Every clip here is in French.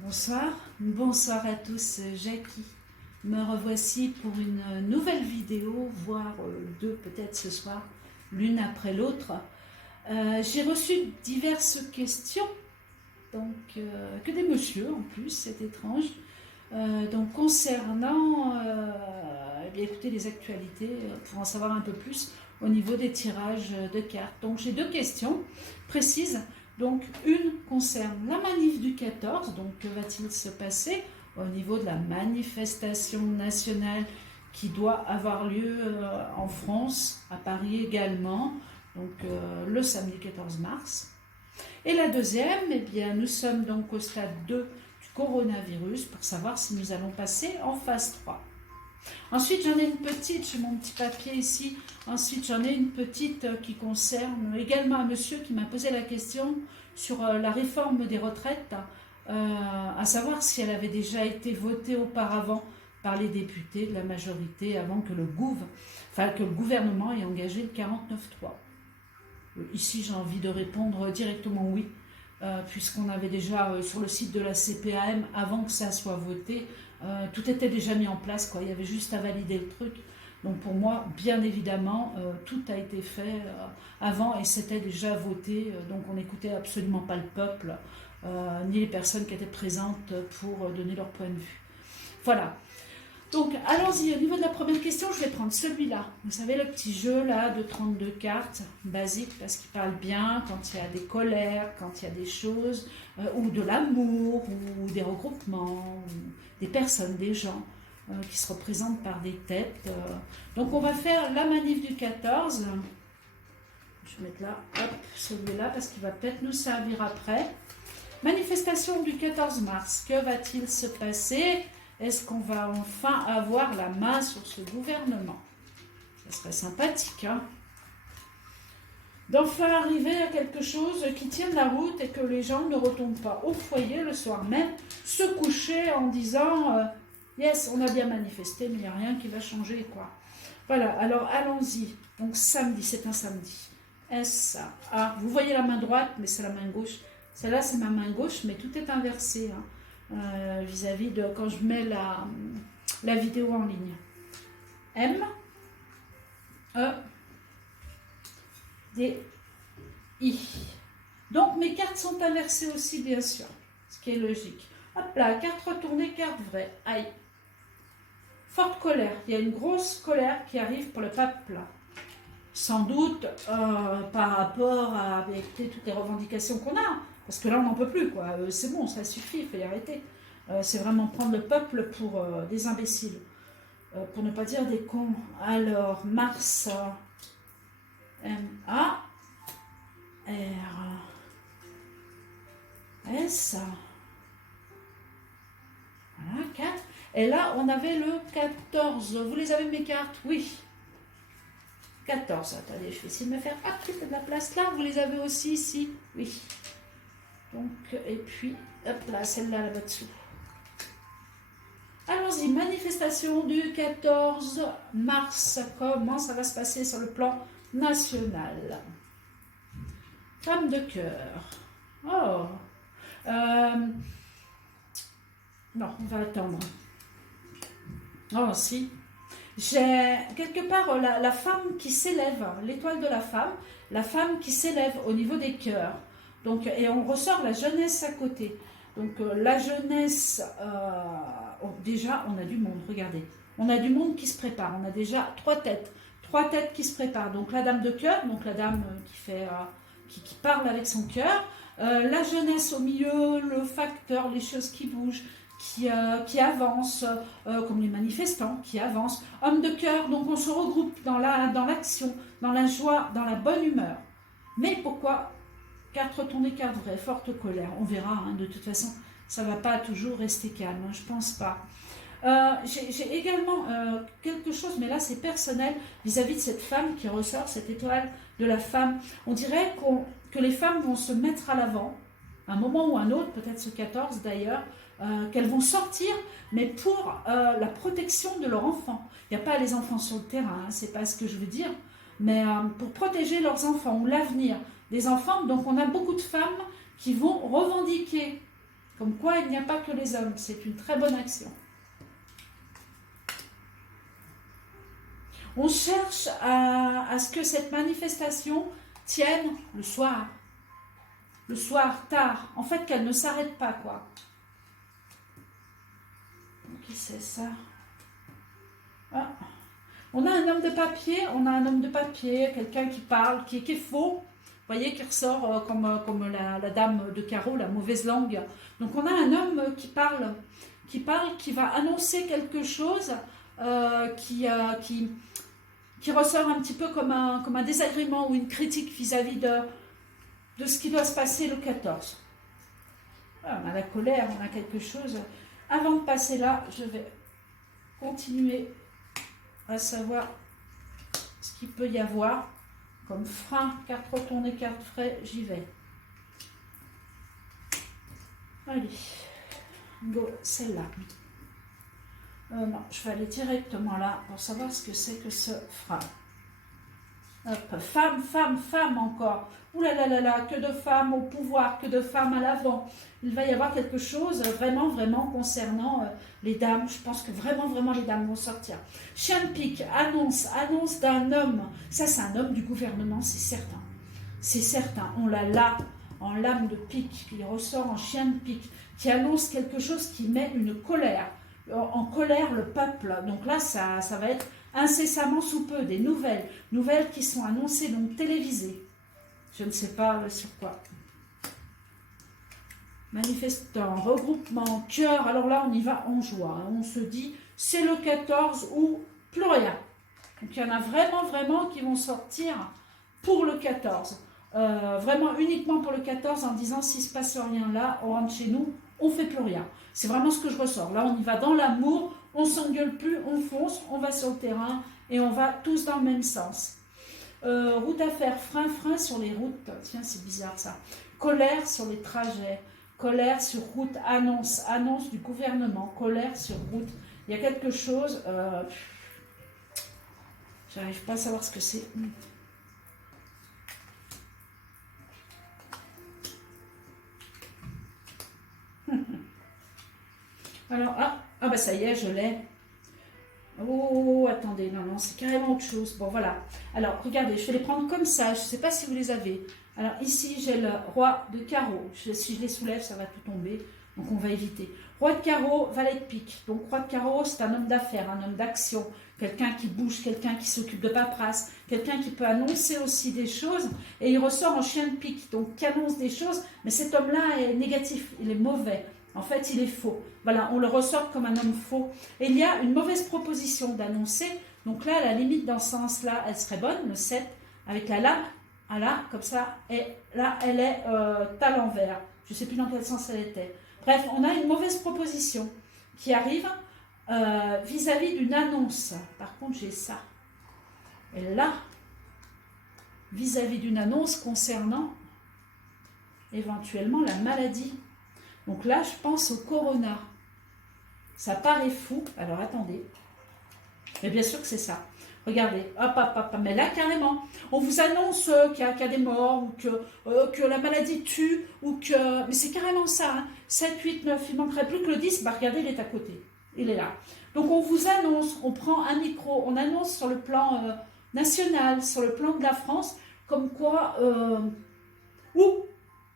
Bonsoir à tous, Jackie. Me revoici pour une nouvelle vidéo, voire deux peut-être ce soir, l'une après l'autre. J'ai reçu diverses questions, que des messieurs en plus, c'est étrange, concernant écoutez, les actualités, pour en savoir un peu plus au niveau des tirages de cartes. Donc j'ai deux questions précises. Donc une concerne la manif du 14, donc que va-t-il se passer au niveau de la manifestation nationale qui doit avoir lieu en France, à Paris également, le samedi 14 mars. Et la deuxième, eh bien, nous sommes donc au stade 2 du coronavirus pour savoir si nous allons passer en phase 3. Ensuite, j'en ai une petite, j'ai mon petit papier ici. Ensuite, j'en ai une petite qui concerne également un monsieur qui m'a posé la question sur la réforme des retraites, à savoir si elle avait déjà été votée auparavant par les députés de la majorité avant que le gouvernement ait engagé le 49.3. Ici, j'ai envie de répondre directement oui, puisqu'on avait déjà sur le site de la CPAM, avant que ça soit voté, tout était déjà mis en place, quoi. Il y avait juste à valider le truc. Donc pour moi, bien évidemment, tout a été fait avant et c'était déjà voté. Donc on n'écoutait absolument pas le peuple, ni les personnes qui étaient présentes pour donner leur point de vue. Voilà. Donc allons-y, au niveau de la première question, je vais prendre celui-là. Vous savez, le petit jeu là de 32 cartes, basique, parce qu'il parle bien quand il y a des colères, quand il y a des choses, ou de l'amour, ou des regroupements, ou des personnes, des gens qui se représentent par des têtes. Donc on va faire la manif du 14. Je vais mettre là, hop, celui-là, parce qu'il va peut-être nous servir après. Manifestation du 14 mars, que va-t-il se passer ? Est-ce qu'on va enfin avoir la main sur ce gouvernement? Ça serait sympathique, hein, d'enfin arriver à quelque chose qui tienne la route et que les gens ne retournent pas au foyer le soir même, se coucher en disant yes, on a bien manifesté, mais il n'y a rien qui va changer, quoi. Voilà, alors allons-y. Donc samedi, c'est un samedi. S-A. Vous voyez la main droite, mais c'est la main gauche. Celle-là, c'est ma main gauche, mais tout est inversé, hein. Vis-à-vis de quand je mets la vidéo en ligne. M, E, D, I. Donc mes cartes sont inversées aussi, bien sûr, ce qui est logique. Hop là, carte retournée, carte vraie. Aïe. Forte colère. Il y a une grosse colère qui arrive pour le peuple. Sans doute par rapport à toutes les revendications qu'on a. Parce que là, on n'en peut plus, quoi. C'est bon, ça suffit, il faut y arrêter. C'est vraiment prendre le peuple pour des imbéciles. Pour ne pas dire des cons. Alors, Mars, M-A, R, S, voilà, 4. Et là, on avait le 14. Vous les avez, mes cartes? Oui. 14. Attendez, je vais essayer de me faire de la place là. Vous les avez aussi ici? Oui. Donc, et puis, hop là, celle-là, là-bas dessous. Allons-y, manifestation du 14 mars. Comment ça va se passer sur le plan national? Femme de cœur. Oh. Non, on va attendre. Oh, si. J'ai quelque part la femme qui s'élève, l'étoile de la femme qui s'élève au niveau des cœurs. Donc, et on ressort la jeunesse à côté. Donc la jeunesse, déjà on a du monde, regardez. On a du monde qui se prépare, on a déjà trois têtes qui se préparent. Donc la dame de cœur, donc la dame qui parle avec son cœur. La jeunesse au milieu, le facteur, les choses qui bougent, qui avancent, comme les manifestants qui avancent. Homme de cœur, donc on se regroupe dans l'action, dans la joie, dans la bonne humeur. Mais pourquoi? Carte retournée, carte vraie, forte colère. On verra, hein, de toute façon, ça ne va pas toujours rester calme, hein, je ne pense pas. J'ai également quelque chose, mais là c'est personnel, vis-à-vis de cette femme qui ressort, cette étoile de la femme. On dirait que les femmes vont se mettre à l'avant, à un moment ou un autre, peut-être ce 14 d'ailleurs, qu'elles vont sortir, mais pour la protection de leur enfant. Il n'y a pas les enfants sur le terrain, hein, c'est pas ce que je veux dire, mais pour protéger leurs enfants ou l'avenir des enfants. Donc on a beaucoup de femmes qui vont revendiquer Comme quoi, il n'y a pas que les hommes. C'est une très bonne action. On cherche à ce que cette manifestation tienne le soir tard. En fait, qu'elle ne s'arrête pas, quoi. Qui c'est ça? Ah. On a un homme de papier, quelqu'un qui parle, qui est faux. Vous voyez, qui ressort comme la dame de carreau, la mauvaise langue. Donc on a un homme qui parle, qui va annoncer quelque chose qui ressort un petit peu comme un désagrément ou une critique vis-à-vis de ce qui doit se passer le 14. Voilà, on a la colère, on a quelque chose. Avant de passer là, je vais continuer à savoir ce qu'il peut y avoir comme frein, carte retournée, carte frais, j'y vais. Allez, go, celle-là. Non, je vais aller directement là pour savoir ce que c'est que ce frein. Hop, femme encore. Ouh là là là là, que de femmes au pouvoir, que de femmes à l'avant. Il va y avoir quelque chose vraiment concernant les dames. Je pense que vraiment les dames vont sortir. Chien de pique, annonce d'un homme. Ça, c'est un homme du gouvernement, c'est certain. C'est certain. On l'a là, en lame de pique, qui ressort en chien de pique, qui annonce quelque chose qui met une colère. En colère le peuple. Donc là, ça va être incessamment sous peu des nouvelles qui sont annoncées, donc télévisées. Je ne sais pas sur quoi. Manifestants, regroupement, cœur. Alors là, on y va en joie. On se dit, c'est le 14 ou plus rien. Donc il y en a vraiment qui vont sortir pour le 14. Vraiment uniquement pour le 14 en disant, s'il ne se passe rien là, on rentre chez nous, on ne fait plus rien. C'est vraiment ce que je ressors. Là, on y va dans l'amour, on ne s'engueule plus, on fonce, on va sur le terrain et on va tous dans le même sens. Route à faire, frein sur les routes. Tiens, c'est bizarre ça. Colère sur les trajets. Colère sur route, annonce du gouvernement. Colère sur route. Il y a quelque chose... j'arrive pas à savoir ce que c'est. Alors, bah ça y est, je l'ai. Oh, attendez, non, c'est carrément autre chose. Bon, voilà. Alors, regardez, je vais les prendre comme ça. Je ne sais pas si vous les avez. Alors, ici, j'ai le roi de carreau. Si je les soulève, ça va tout tomber. Donc, on va éviter. Roi de carreau, valet de pique. Donc, roi de carreau, c'est un homme d'affaires, un homme d'action. Quelqu'un qui bouge, quelqu'un qui s'occupe de paperasse. Quelqu'un qui peut annoncer aussi des choses. Et il ressort en chien de pique. Donc, qui annonce des choses. Mais cet homme-là est négatif. Il est mauvais. En fait, il est faux. Voilà, on le ressort comme un homme faux. Et il y a une mauvaise proposition d'annoncer. Donc là, à la limite, dans ce sens-là, elle serait bonne, le 7, avec la lame, là, comme ça. Et là, elle est à l'envers. Je ne sais plus dans quel sens elle était. Bref, on a une mauvaise proposition qui arrive vis-à-vis d'une annonce. Par contre, j'ai ça. Et là, vis-à-vis d'une annonce concernant éventuellement la maladie. Donc là, je pense au corona. Ça paraît fou. Alors, attendez. Mais bien sûr que c'est ça. Regardez. Hop. Mais là, carrément, on vous annonce qu'il y a des morts, ou que la maladie tue, ou que... Mais c'est carrément ça. Hein. 7, 8, 9. Il ne manquerait plus que le 10. Bah, regardez, il est à côté. Il est là. Donc, on vous annonce, on prend un micro, on annonce sur le plan national, sur le plan de la France, comme quoi... ou,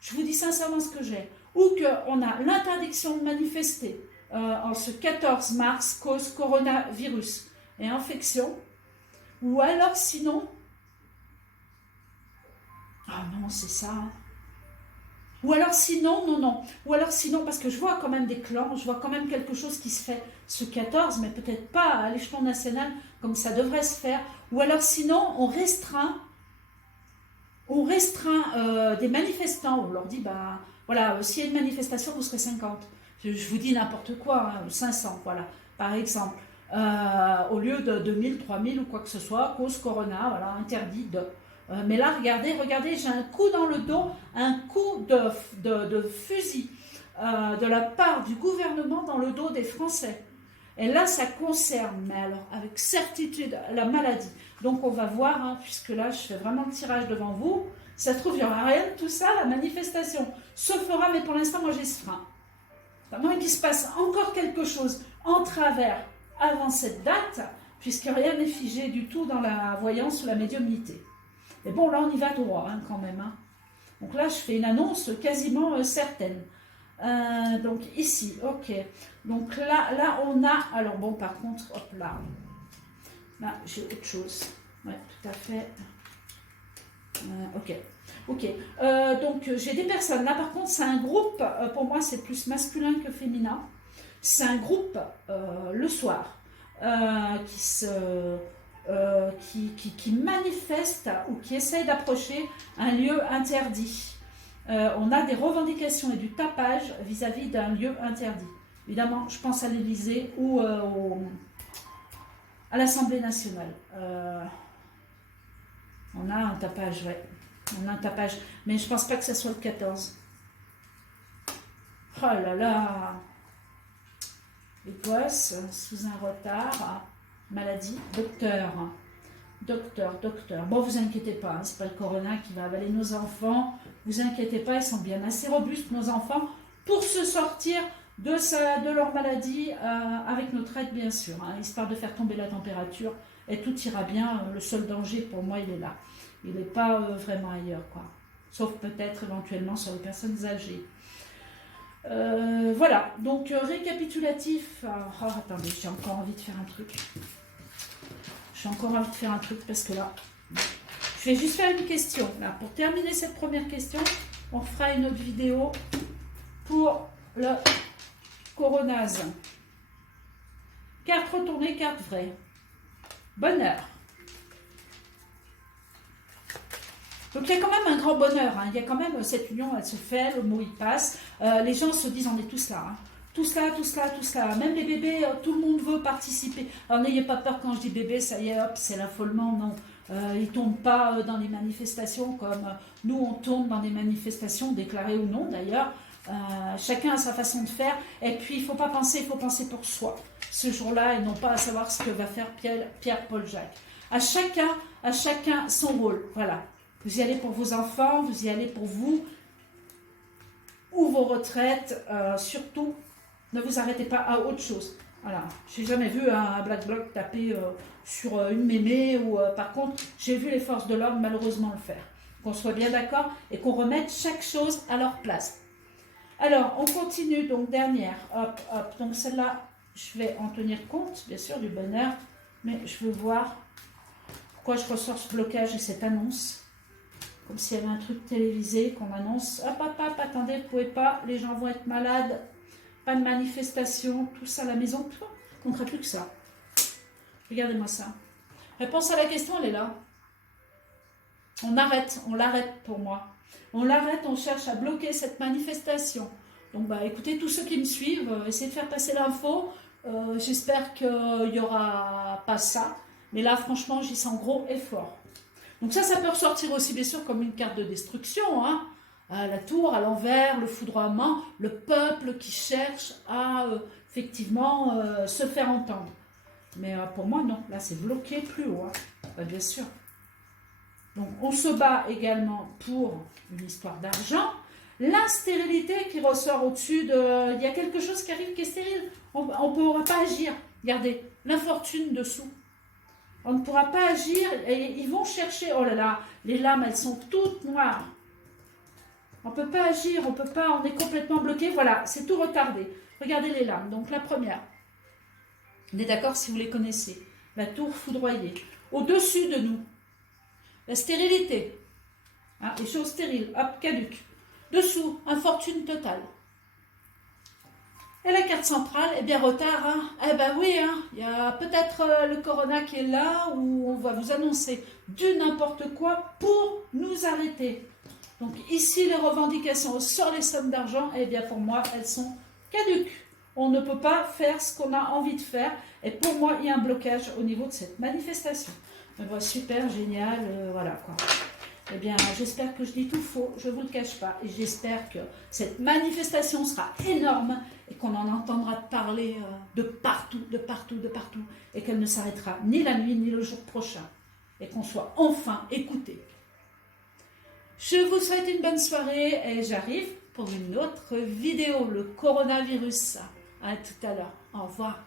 je vous dis sincèrement ce que j'ai, ou qu'on a l'interdiction de manifester en ce 14 mars cause coronavirus et infection, ou alors sinon, non, c'est ça, hein. Ou alors sinon, ou alors sinon, parce que je vois quand même des clans, je vois quand même quelque chose qui se fait ce 14, mais peut-être pas à l'échelon national comme ça devrait se faire, ou alors sinon, on restreint des manifestants, on leur dit, voilà, s'il y a une manifestation, vous serez 50. Je vous dis n'importe quoi, hein, 500, voilà, par exemple. Au lieu de 2000, 3000 ou quoi que ce soit, cause corona, voilà, interdit de... mais là, regardez, j'ai un coup dans le dos, un coup de fusil de la part du gouvernement dans le dos des Français. Et là, ça concerne, mais alors avec certitude, la maladie. Donc on va voir, hein, puisque là, je fais vraiment le tirage devant vous. Ça se trouve, il n'y aura rien de tout ça, la manifestation se fera, mais pour l'instant, moi, j'ai ce frein. à moins qu'il se passe encore quelque chose en travers avant cette date, puisque rien n'est figé du tout dans la voyance ou la médiumnité. Mais bon, là, on y va droit hein, quand même. Hein. Donc là, je fais une annonce quasiment certaine. Donc ici, ok. Donc là, on a... Alors bon, par contre, hop là. Là, j'ai autre chose. Ouais, tout à fait. Ok. Ok. Donc j'ai des personnes. Là, par contre, c'est un groupe. Pour moi, c'est plus masculin que féminin. C'est un groupe le soir qui manifeste ou qui essaye d'approcher un lieu interdit. On a des revendications et du tapage vis-à-vis d'un lieu interdit. Évidemment, je pense à l'Élysée ou à l'Assemblée nationale. On a un tapage, ouais. On a un tapage. Mais je pense pas que ce soit le 14. Oh là là. Écosse, sous un retard. Maladie. Docteur. Bon, vous inquiétez pas, hein, c'est pas le corona qui va avaler nos enfants. Vous inquiétez pas, ils sont bien assez robustes, nos enfants, pour se sortir de leur maladie avec notre aide, bien sûr, hein, histoire de faire tomber la température et tout ira bien. Le seul danger, pour moi, il est là. Il n'est pas vraiment ailleurs, quoi. Sauf peut-être éventuellement sur les personnes âgées. Voilà, donc récapitulatif. Oh, attendez, j'ai encore envie de faire un truc. J'ai encore envie de faire un truc parce que là, je vais juste faire une question. Là, pour terminer cette première question, on fera une autre vidéo pour le coronase. Carte retournée, carte vraie. Bonheur. Donc il y a quand même un grand bonheur. Hein. Il y a quand même cette union, elle se fait, le mot il passe. Les gens se disent on est tous là. Hein. Tous là. Même les bébés, tout le monde veut participer. Alors n'ayez pas peur quand je dis bébé, ça y est, hop, c'est l'affolement. Non, ils ne tombent pas dans les manifestations comme nous, on tombe dans des manifestations, déclarées ou non d'ailleurs. Chacun a sa façon de faire. Et puis, il ne faut pas penser, il faut penser pour soi. Ce jour-là, et non pas à savoir ce que va faire Pierre, Paul, Jacques. À chacun son rôle. Voilà. Vous y allez pour vos enfants, vous y allez pour vous. Ou vos retraites, surtout. Ne vous arrêtez pas à autre chose. Voilà. Je n'ai jamais vu un Black Bloc taper sur une mémé ou par contre, j'ai vu les forces de l'ordre malheureusement le faire. Qu'on soit bien d'accord et qu'on remette chaque chose à leur place. Alors, on continue. Donc, dernière. Hop, hop. Donc, celle-là, je vais en tenir compte, bien sûr, du bonheur. Mais je veux voir pourquoi je ressors ce blocage et cette annonce. Comme s'il y avait un truc télévisé qu'on annonce. Hop, hop, hop, attendez, vous ne pouvez pas. Les gens vont être malades. Pas de manifestation, tout ça à la maison. On ne fera plus que ça. Regardez-moi ça. Réponse à la question, elle est là. On l'arrête pour moi. On l'arrête, on cherche à bloquer cette manifestation. Donc, bah, écoutez, tous ceux qui me suivent, essayez de faire passer l'info. J'espère qu'il n'y aura pas ça. Mais là, franchement, j'y sens gros et fort. Donc ça peut ressortir aussi, bien sûr, comme une carte de destruction, hein. La tour à l'envers, le foudroiement, le peuple qui cherche à effectivement se faire entendre. Mais pour moi, non. Là, c'est bloqué plus haut. Hein. Bien sûr. Donc, on se bat également pour une histoire d'argent. L'instérilité qui ressort au-dessus de... Il y a quelque chose qui arrive qui est stérile. On ne pourra pas agir. Regardez, l'infortune dessous. On ne pourra pas agir et ils vont chercher... Oh là là, les lames, elles sont toutes noires. On ne peut pas agir, on peut pas, on est complètement bloqué. Voilà, c'est tout retardé. Regardez les lames. Donc la première, on est d'accord si vous les connaissez. La tour foudroyée. Au-dessus de nous, la stérilité. Hein, les choses stériles, hop, caduques. Dessous, infortune totale. Et la carte centrale, eh bien retard. Hein. Eh ben oui, hein, il y a peut-être le corona qui est là où on va vous annoncer du n'importe quoi pour nous arrêter. Donc ici, les revendications sur les sommes d'argent, eh bien pour moi, elles sont caduques. On ne peut pas faire ce qu'on a envie de faire. Et pour moi, il y a un blocage au niveau de cette manifestation. Bon, super, génial, voilà quoi. Eh bien, j'espère que je dis tout faux, je ne vous le cache pas. Et j'espère que cette manifestation sera énorme et qu'on en entendra parler de partout. Et qu'elle ne s'arrêtera ni la nuit, ni le jour prochain. Et qu'on soit enfin écoutés. Je vous souhaite une bonne soirée et j'arrive pour une autre vidéo, le coronavirus. À tout à l'heure. Au revoir.